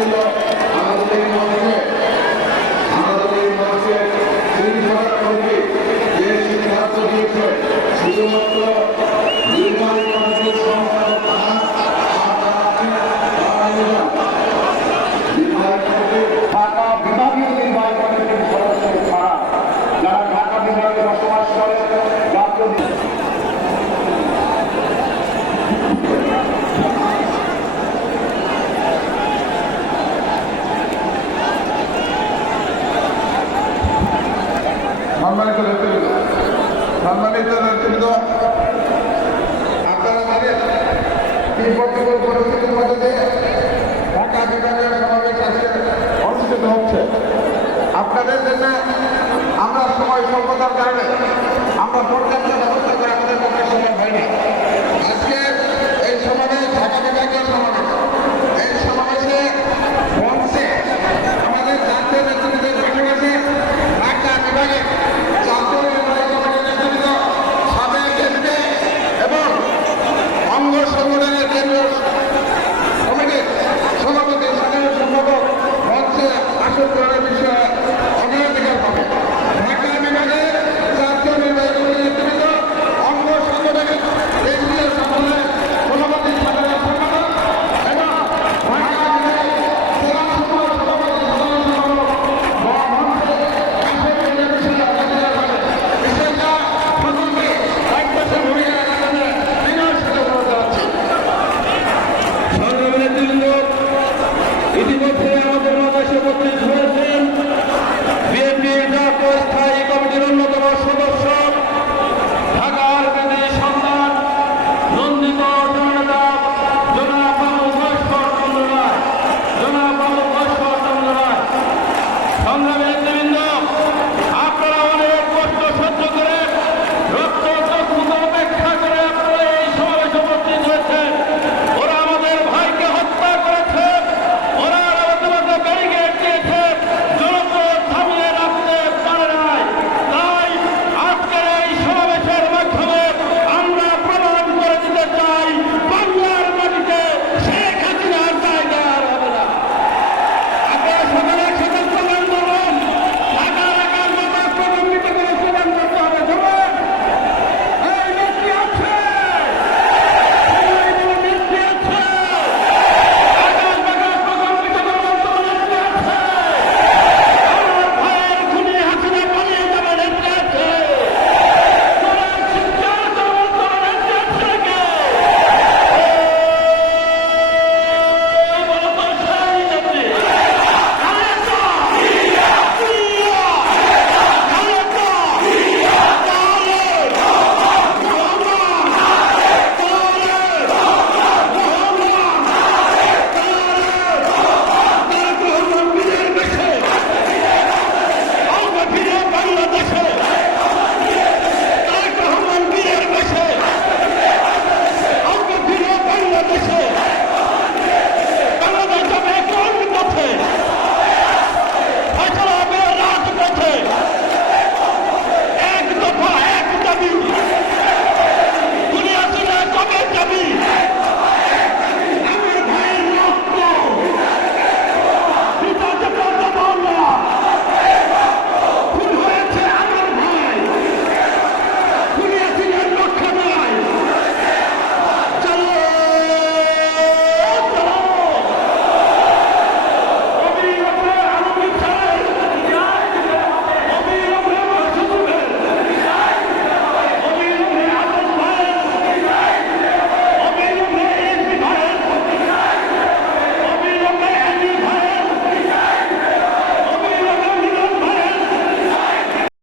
الله সম্মানিত নেতৃত্ব আপনারা জানেন তিব্বতীয় পরিস্থিতির মধ্যে ঢাকা বিভাগের সমাবেশ আজকে অনুষ্ঠিত হচ্ছে আপনাদের জন্য আমরা সময় স্বল্পতার কারণে আমরা পর্যাপ্ত ব্যবস্থা করে আমাদের পক্ষে সময় হয় না আজকে ইতিমধ্যে আমাদের বাংলাদেশে উপস্থিত হয়ে